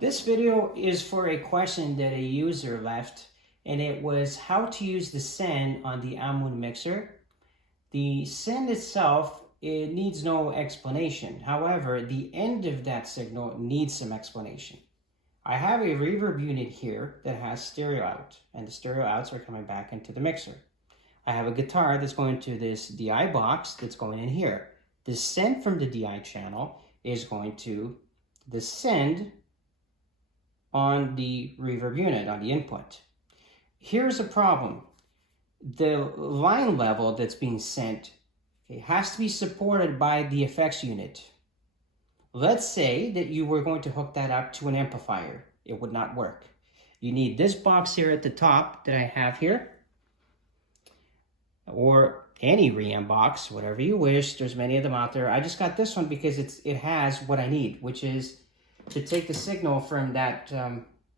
This video is for a question that a user left, and it was how to use the send on the Ammoon mixer. The send itself, it needs no explanation. However, the end of that signal needs some explanation. I have a reverb unit here that has stereo out, and the stereo outs are coming back into the mixer. I have a guitar that's going to this DI box that's going in here. The send from the DI channel is going to the send on the reverb unit, on the input. Here's a problem. The line level that's being sent has to be supported by the effects unit. Let's say that you were going to hook that up to an amplifier. It would not work. You need this box here at the top that I have here, or any reamp box, whatever you wish. There's many of them out there. I just got this one because it has what I need, which is to take the signal from that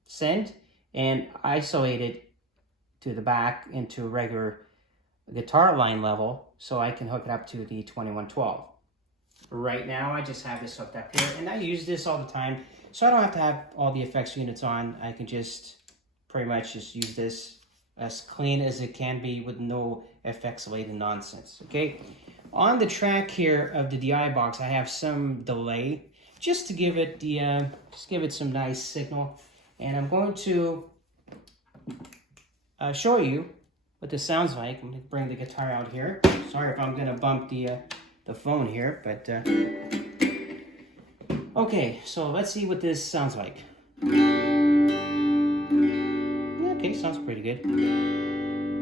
send and isolate it to the back into a regular guitar line level so I can hook it up to the 2112. Right now I just have this hooked up here, and I use this all the time, so I don't have to have all the effects units on. I can just pretty much just use this as clean as it can be with no effects laden nonsense. Okay, on the track here of the DI box I have some delay just to give it the some nice signal, and I'm going to show you what this sounds like. I'm going to bring the guitar out here. Sorry if I'm going to bump the phone here, but okay, so let's see what this sounds like. Okay, sounds pretty good.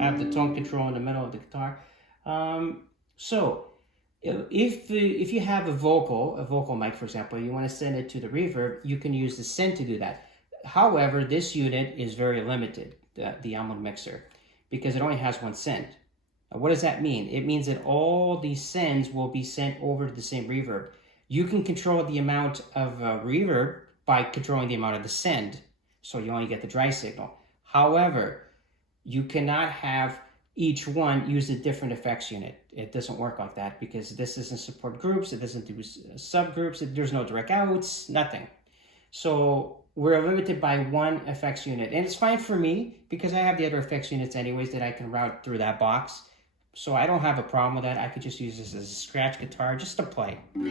I have the tone control in the middle of the guitar. So if you have a vocal mic, for example, you want to send it to the reverb, you can use the send to do that. However, this unit is very limited, the Ammoon mixer, because it only has one send. Now, what does that mean? It means that all these sends will be sent over to the same reverb. You can control the amount of reverb by controlling the amount of the send, so you only get the dry signal. However, you cannot have each one use a different effects unit. It doesn't work like that because this doesn't support groups, it doesn't do subgroups, there's no direct outs, nothing. So we're limited by one effects unit, and it's fine for me because I have the other effects units anyways that I can route through that box. So I don't have a problem with that. I could just use this as a scratch guitar just to play. And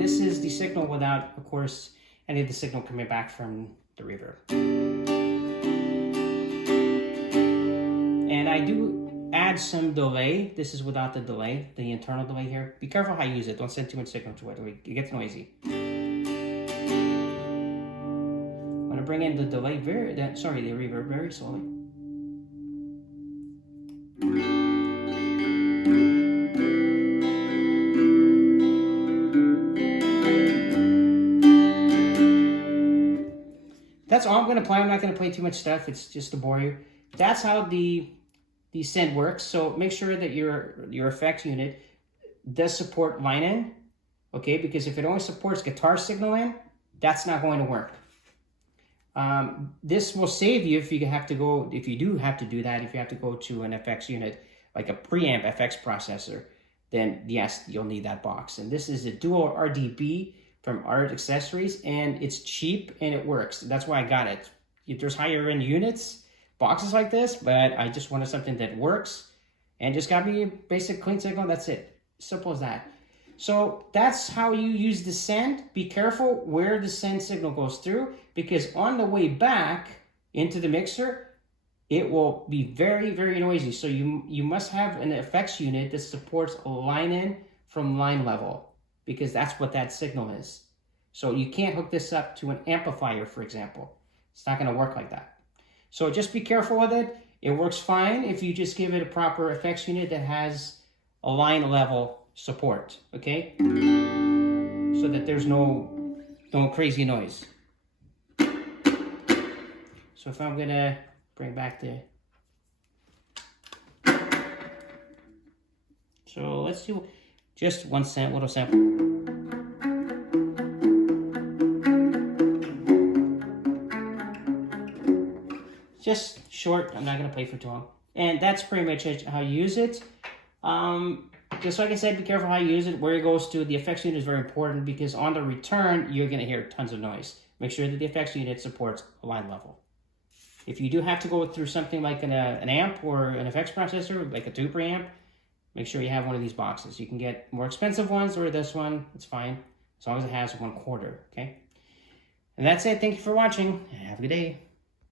this is the signal without, of course, any of the signal coming back from the reverb. And I do add some delay. This is without the delay, the internal delay here. Be careful how you use it. Don't send too much signal to it. It gets noisy. I'm going to bring in the delay the reverb very slowly. That's all I'm going to play. I'm not going to play too much stuff. It's just to bore you. That's how the send works. So make sure that your effects unit does support line in, okay? Because if it only supports guitar signal in, that's not going to work. This will save you if you do have to do that, if you have to go to an FX unit, like a preamp FX processor, then yes, you'll need that box. And this is a dual RDB from Art Accessories, and it's cheap and it works. That's why I got it. There's higher end units, boxes like this, but I just wanted something that works and just got me a basic clean signal. That's it. Simple as that. So that's how you use the send. Be careful where the send signal goes through, because on the way back into the mixer, it will be very, very noisy. So you must have an effects unit that supports a line in from line level, because that's what that signal is. So you can't hook this up to an amplifier, for example. It's not going to work like that. So just be careful with it. It works fine if you just give it a proper effects unit that has a line level support, okay? So that there's no crazy noise. So if I'm gonna bring back so let's do just one little sample. Just short. I'm not gonna play for too long. And that's pretty much how you use it. just like I said, be careful how you use it. Where it goes to the effects unit is very important because on the return, you're going to hear tons of noise. Make sure that the effects unit supports a line level. If you do have to go through something like an amp or an effects processor, like a 2 preamp, make sure you have one of these boxes. You can get more expensive ones or this one. It's fine, as long as it has 1/4, okay? And that's it. Thank you for watching. Have a good day.